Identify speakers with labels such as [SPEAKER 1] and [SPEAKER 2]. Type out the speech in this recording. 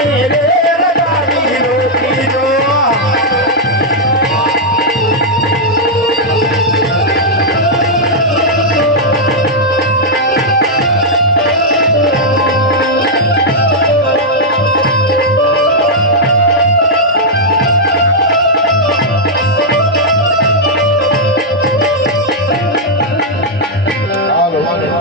[SPEAKER 1] রে